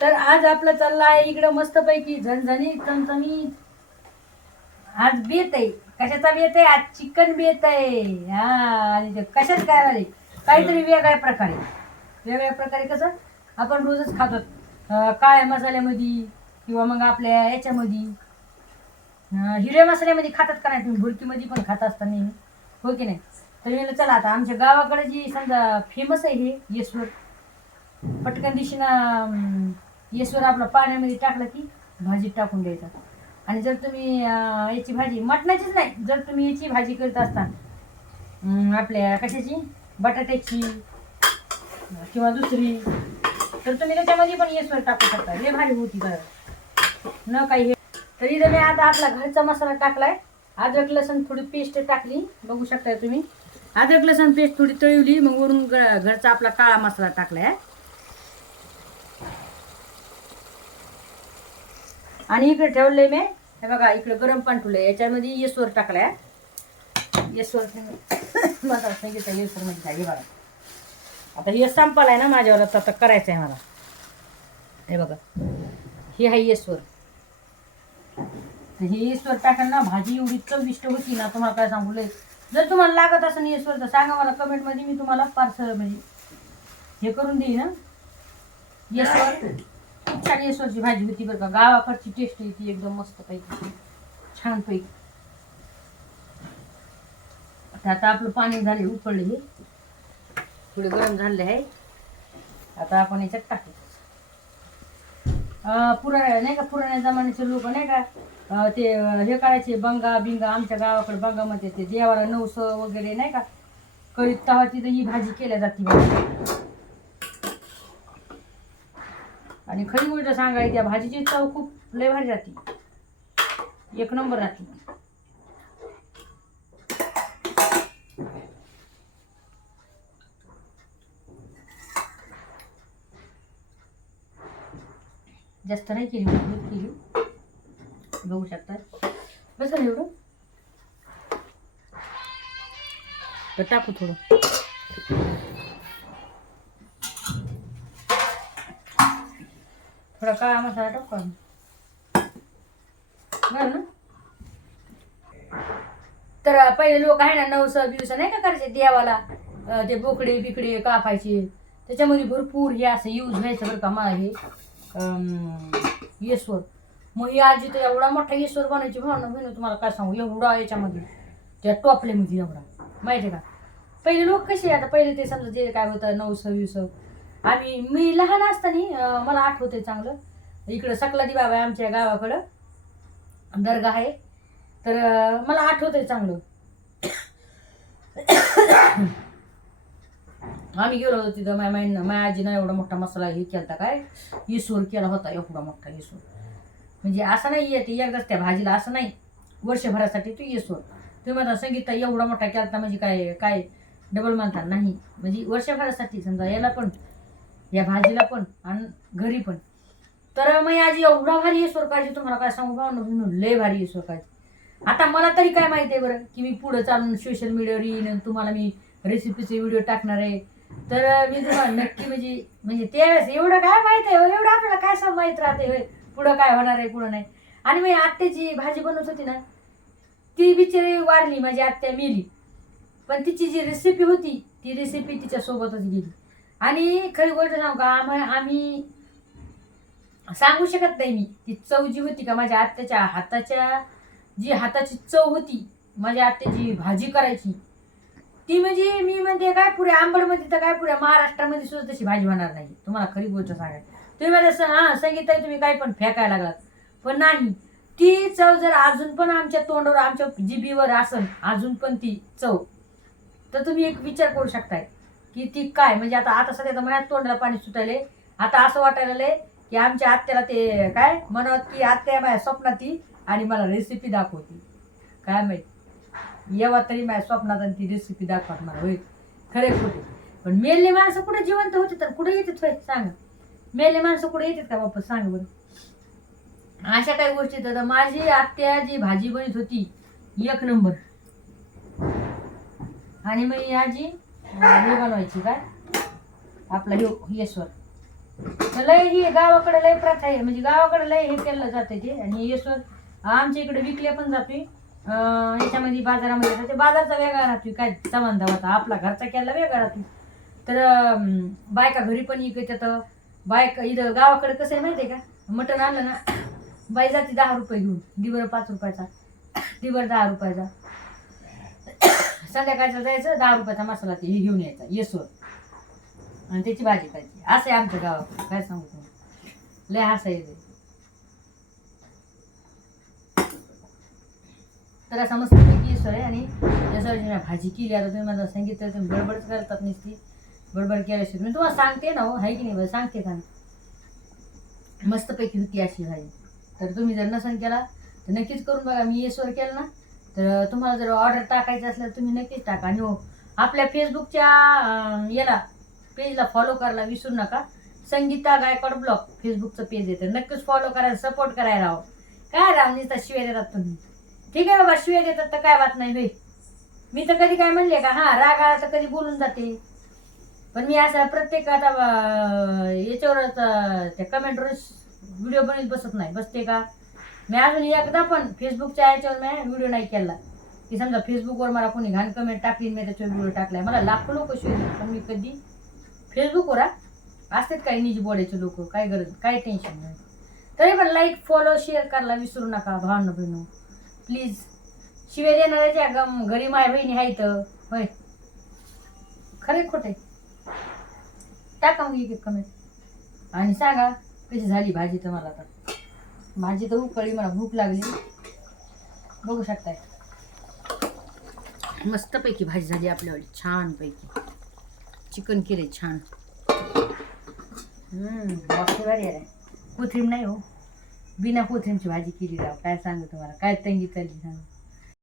तर आज आपलं चाललं आहे इकडं मस्तपैकी झणझणी चमचमीत. आज बेत आहे. कशाचा बेत आहे? आज चिकन बेत आहे. हा आणि ते कशात काय आले काहीतरी वेगळ्या प्रकारे. वेगळ्या प्रकारे कसं? आपण रोजच खातो. अं, काळ्या मसाल्यामध्ये किंवा मग आपल्या याच्यामध्ये. अं, हिरव्या मसाल्यामध्ये खातात का नाही तुम्ही? भुरकीमध्ये पण खात असता नेहमी. हो की नाही? तर मी म्हणलं चला आता आमच्या गावाकडे जी समजा फेमस आहे हे येसवर पटकन दिशेनं ना येसवर आपलं पाण्यामध्ये टाकलं की भाजीत टाकून द्यायचं. आणि जर तुम्ही अं, याची भाजी मटणाचीच नाही जर तुम्ही याची भाजी करत असता अं, आपल्या कशाची? बटाट्याची किंवा दुसरी तर तुम्ही त्याच्यामध्ये पण येसवर टाकू शकता. लय भारी होती बरं. न काही हे. तर इथं मी आता आपला घरचा मसाला टाकलाय अद्रक लसूण थोडी पेस्ट टाकली बघू शकताय तुम्ही. अद्रक लसूण पेस्ट थोडी तळवली मग वरून ग- घरचा आपला काळा मसाला टाकलाय. आणि इकडे ठेवले मी. हे बघा इकडे गरम पाणी ठेवलं याच्यामध्ये येसवर टाकलाय. येसवर मसाला सांगितलं येसवर म्हणजे हे बघा. आता हे आहे ना माझ्यावर आता आता करायचं आहे मला. हे बघा. हे आहे येसवर. हे येसवर टाकलं ना भाजी एवढी चविष्ट होती ना तुम्हाला काय सांगू लय. जर तुम्हाला लागत असेल येसवर तर सांगा मला कमेंटमध्ये मी तुम्हाला पार्सल म्हणजे हे करून देईन येसवर. खूप छान येसवरची भाजी होती बरं का. गावाकडची टेस्ट येते एकदम मस्त पैकी छान पैकी आता आपलं पाणी झाले उकळले हे. थोडे गरम झाले आहे. आता आपण याच्यात टाकू अं, पुराण्या नाही का पुराण्या जमान्याचे लोक नाही का ते हे करायचे बंगा बिंगा आमच्या गावाकडे बंगामध्ये ते देवाला नवस वगैरे नाही का. करीत तेव्हा तिथं ही भाजी केल्या जाते बघा. आणि खरी गोष्ट सांगायची त्या भाजीची चव खूप लय भारी राहते. एक नंबर राहते. जास्त नाही केली मजबूत केली. बघू शकतात बस एवढं. तर टाकू थोडं. थोडा काळा मसाला टाकू बरं ना? तर पहिले लोक आहे ना नवस बिवस नाही का करायचे देवाला? ते बोकडे बिकडे कापायचे. त्याच्यामध्ये भरपूर हे असं यूज व्हायचं बरं का मला हे. अं, येसवर. मग ही आजी तर एवढा मोठा येसवर बनायची भावना बहिणी तुम्हाला काय सांगू? एवढा याच्यामध्ये. त्या टॉपलेमध्ये एवढा. माहिती आहे का? पहिले लोक कसे आता पहिले ते समजा जे काय होतं नवस विस आम्ही मी लहान असताना मला आठवते चांगलं. इकडं सकलादी बाबा आहे आमच्या गावाकडं. दर्गा आहे. तर मला आठवतंय चांगलं. आम्ही गेलो होतो तिथं माझ्या माईनं माझ्या आजीनं एवढा मोठा मसाला हे केला काय? येसवर केला होता एवढा मोठा येसवर म्हणजे असं नाही येते एकदाच त्या भाजीला असं नाही. वर्षभरासाठी तू येसवर तुम्ही म्हणता संगीता एवढा मोठा केला म्हणजे काय काय डबल म्हणता नाही. म्हणजे वर्षभरासाठी समजा याला पण या भाजीला पण आणि घरी पण. तर मग आजी एवढा भारी आहे काळजी तुम्हाला काय सांगू? का म्हणून लय भारी आहे काळजी आता मला तरी काय माहिती आहे बरं की मी पुढं चालून सोशल मीडियावर येईन आणि तुम्हाला मी रेसिपीचे व्हिडिओ टाकणार आहे. तर मी तुम्हाला नक्की म्हणजे म्हणजे त्यावेळेस एवढं काय माहीत आहे हो? एवढं आपल्याला काय सांग माहीत राहते पुढं काय होणार आहे पुढं नाही. आणि मी आत्याची भाजी बनवत होती ना ती बिचारी वारली माझी आत्या मेली. पण तिची जी रेसिपी होती ती रेसिपी तिच्यासोबतच गेली. आणि खरी गोष्ट सांगू का आम्हा आम्ही सांगू शकत नाही मी ती चव जी होती का माझ्या आत्याच्या हाताच्या जी हाताची चव होती माझ्या आत्याची भाजी करायची ती म्हणजे मी म्हणते काय पुऱ्या आंबडमध्ये तर काय पुऱ्या महाराष्ट्रामध्ये सुद्धा तशी भाजी होणार नाही. तुम्हाला खरी गोष्ट सांगाय तुम्ही मला स हां सांगितलं तुम्ही काय पण फेकायला लागलात. पण नाही ती चव जर अजून पण आमच्या तोंडावर आमच्या जिभीवर असन अजून पण ती चव तर तुम्ही एक विचार करू शकताय. की ती काय? म्हणजे आता आता सध्या तर माझ्या तोंडाला पाणी सुटायले आता असं वाटायला लागलंय की आमच्या आत्याला ते काय म्हणत की आत्या माझ्या स्वप्नात ती आणि मला रेसिपी दाखवती. काय माहीत? येवा तरी माझ्या स्वप्नात आणि ती रेसिपी दाखवत मला होईल खरे खोटे पण मेले माणसं कुठे जिवंत होते तर कुठे येतात होय? सांगा. मेले माणसं कुठे येतात का बापा सांग बरं. अशा काही गोष्टी तर माझी आत्या जी भाजी बनत होती एक नंबर. आणि मग आजी हे बनवायची काय आपला यो येश्वर. तर लय ही गावाकडे लय प्रथा आहे. म्हणजे गावाकडे लय हे केलं जाते ते. आणि येश्वर आमच्या इकडे विकले पण जातोय. याच्यामध्ये बाजारामध्ये जाते बाजारचा वेगळा राहतोय. काय संबंध होता. आपला घरचा केला वेगळा राहतोय. तर बायका घरी पण विकत येतं बायका इथं गावाकडे कसं आहे माहिती आहे का? मटण आणलं ना बाई जाते दहा रुपये घेऊन. दिवर पाच रुपयाचा. दिवर दहा रुपयाचा. संध्याकाळचं जायचं दहा रुपयाचा मसाला ते हे घेऊन यायचा येसवर आणि त्याची भाजी खायची. असं आहे आमच्या गावात काय सांगू तुम्ही लय हसा येते तर मस्त की येसवर आहे आणि याच्यावर भाजी केली. आता तुम्ही मला सांगितलं तुम्ही बडबडच करतात नुसती. बडबड केल्याशिवाय. मी तुम्हाला सांगते ना हो आहे की नाही बरं? सांगते का? मस्तपैकी होती अशी भाजी. तर तुम्ही जर नसन केला तर नक्कीच करून बघा. मी येसवर केलं ना तर तुम्हाला जर ऑर्डर टाकायचं असलं तुम्ही नक्कीच टाका. आणि हो आपल्या फेसबुकच्या याला पेजला फॉलो करायला विसरू नका. संगीता गायकवाड ब्लॉग फेसबुकचं पेज आहे. तर नक्कीच फॉलो करायला सपोर्ट करायला राव काय राव नुसता शिव्या देतात तुम्ही. ठीक आहे बाबा शिव्या देतात तर काय बात नाही भाई मी तर कधी काय म्हणले का हां राग आला तर कधी बोलून जाते. पण मी असं प्रत्येक आता याच्यावरच त्या कमेंटवरच व्हिडिओ बनवत बसत नाही. बसते का? मी अजून एकदा पण फेसबुकच्या याच्यावर मी व्हिडिओ नाही केला. की समजा फेसबुकवर मला कोणी घाण कमेंट टाकली मी त्याच्यावर व्हिडिओ टाकलाय. मला लाखो लोक शिवाय पण मी कधी फेसबुकवर असतात काही निजी बोलायचे लोक काय गरज काय टेन्शन नाही. तरी पण लाईक फॉलो शेअर करायला विसरू नका भावना बहिणू. प्लीज शिवे देणाऱ्याच्या गम घरी माय बहिणी आहेत होय. खरे खोटे टाका मग एक कमेंट आणि सांगा कशी झाली भाजी तर मला तर भाजी तर उकळी मला भूक लागली. बघू शकताय. मस्तपैकी भाजी झाली आपल्याकडे छानपैकी. चिकन केले छान. भारी आहे. रे. कोथिंब नाही हो. बिना कोथिंबची भाजी केली राव काय सांगू तुम्हाला? काय तंगी चालली सांग?